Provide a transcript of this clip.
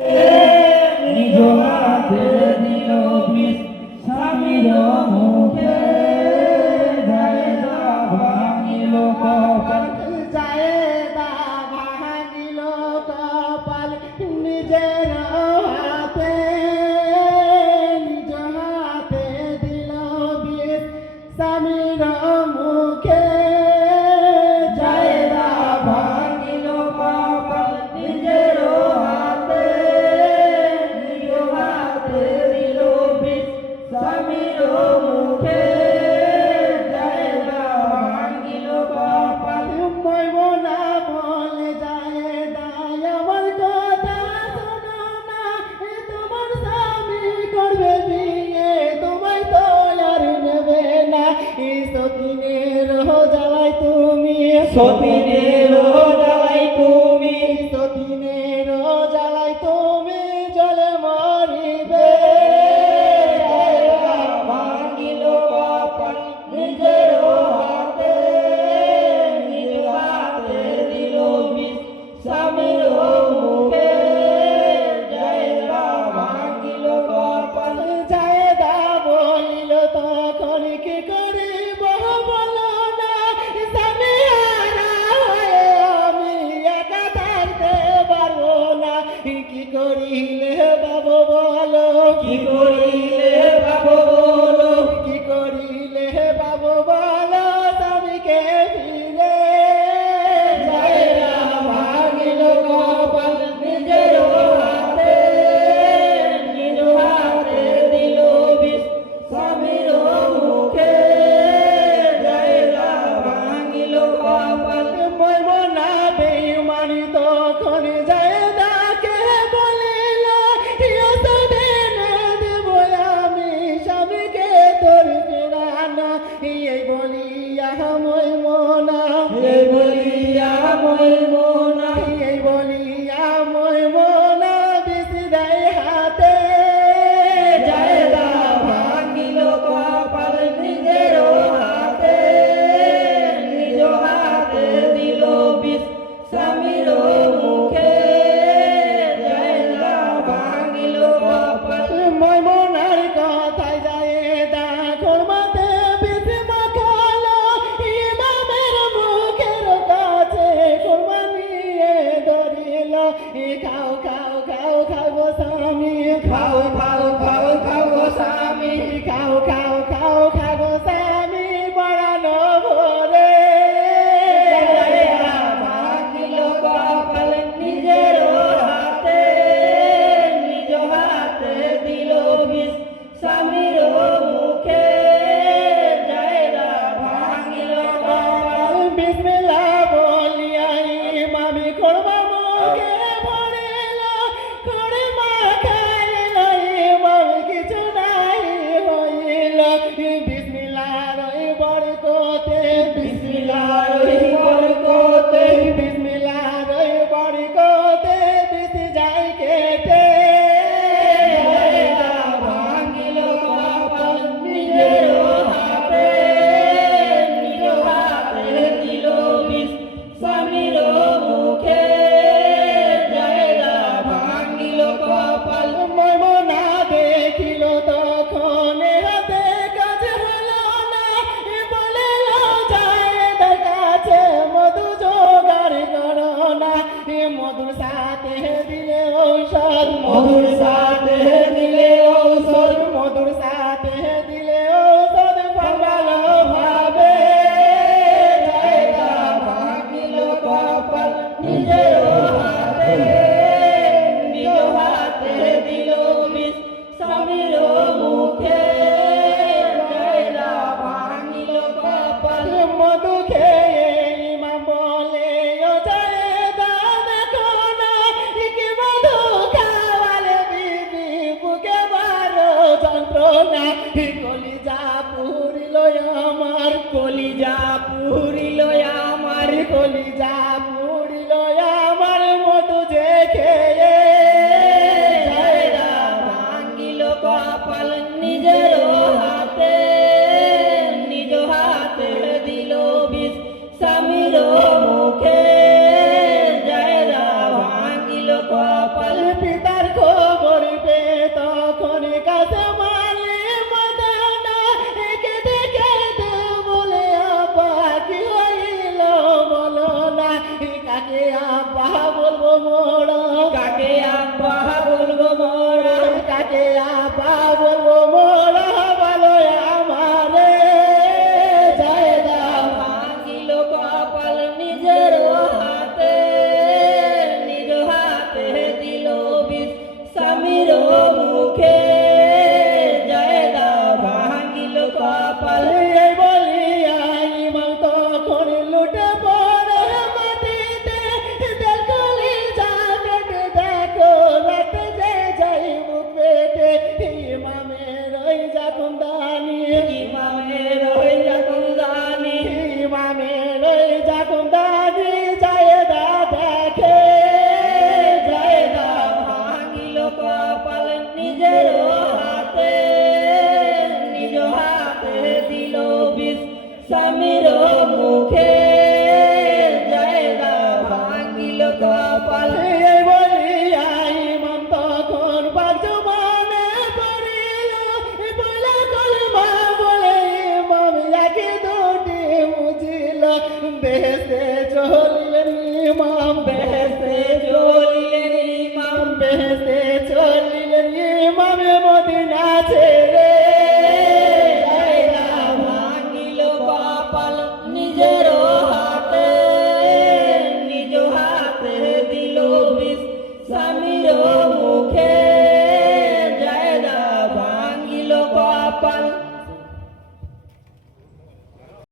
নিজ হাতে দিল বিষ স্বামীর মুখে জায়দা ভাঙিল কপাল জায়দা ভাঙিল কপাল নিজের হাতে দিল বিষ স্বামীর মুখে জায়দা ভাঙিল কপাল নিজের হাতে দিল বিষ স্বামীর মুখে জায়দা ভাঙিল কপাল ময়মনা বলে জায়দা আমার কথা শোনো না তোমার স্বামী করবে বিয়ে তোমায় তো আর নেবে না সতীনের জ্বালাই তুমি সতীনের জ্বালাই তুমি সতীনের জ্বালাই তুমি জলে মরিবে ভাঙিল কপাল নিজের হাতে দিল বিষ স্বামীর মুখে জায়দা ভাঙিল কপাল জায়দা বলিল তখন কি করিব বলো না স্বামী হারা হয়ে আমি একা থাকতে পারবো না কি করিলে বাবু বলো কি করিলে বাবু বলো কি করিলে বাবু বলো স্বামীকে ফিরে জায়দা ভাঙিল কপাল নিজের হাতে দিল বিষ স্বামীর মুখে জায়দা ভাঙিল কপাল ময়মনা বেঈমানি তখন জায়দাকে বলিল ইয়সদেনে দেব আমি স্বামীকে তোর ফেরানো এই বলিয়া ময়মনা এই বলিয়া ময়মনা এই বলিয়া ময়মনা বিষ দেয় হাতে জায়দা ভাঙিল কপাল নিজের হাতে দিল বিষ স্বামীর মুখে জায়দা ভাঙিল কপাল ময়মনার কথায় জায়দা খরমাতে বিষ মাখালো ইমামের মুখের কাছে খরমা নিয়ে ধরিল খাও খাও খাও খাও গো স্বামী খাও খাও খাও খাও গো স্বামী খাও খাও খাও খাও গো স্বামী বাড়ানো ভরে জায়দা ভাঙিল কপাল নিজের হাতে দিল বিষ স্বামীর মুখে জায়দা ভাঙিল কপাল বিসমিল্লাহ বলিয়া ইমামি খরমা মুখে পড়িল খরমা খাইল ইমাম কিছু নাই হইল বিসমিল্লাহর বরকতে বিসমিল্লাহির বরকতে বিসমিল্লাহর বরকতে বিষ যায় কেটে জায়দা ভাঙিল কপাল নিজের হাতে দিল বিষ স্বামীর মুখে জায়দা ভাঙিল কপাল ময়মনা দেখিল তখন হাতে কাজ হলো না বলিল জায়দার কাছে মধু জোগাড় করো না মধুর সাথে দিলে ঔষধ মধুর সাথে দিলে ঔষধ মধুর সাথে দিলে ঔষধ ভালো ভাবে জায়দা ভাঙিল কপাল নিজের হাতে দিল বিষ স্বামীর মুখে জায়দা ভাঙিল কপাল মধু খেয়ে ইমাম বলে ও জায়দা দেখো না কি মধু খাওয়ালে মুখে জয়দা ভাঙিল কপাল এই বলিয়া ইমাম তখন লুটে পড়ে মাটিতে দেখলি জাগতে দেখো রাতে যে যাই মুখ পেটে ইমামের ওই যখন দানি ইমামের ওই যখন জানি ইমামের ওই যখন দানি জায়দা দেখে জয়দা ভাঙিল কপাল নিজের হাতে নিজ হাতে দিল বিষ স্বামীর মুখে জয়দা ভাঙিল কপাল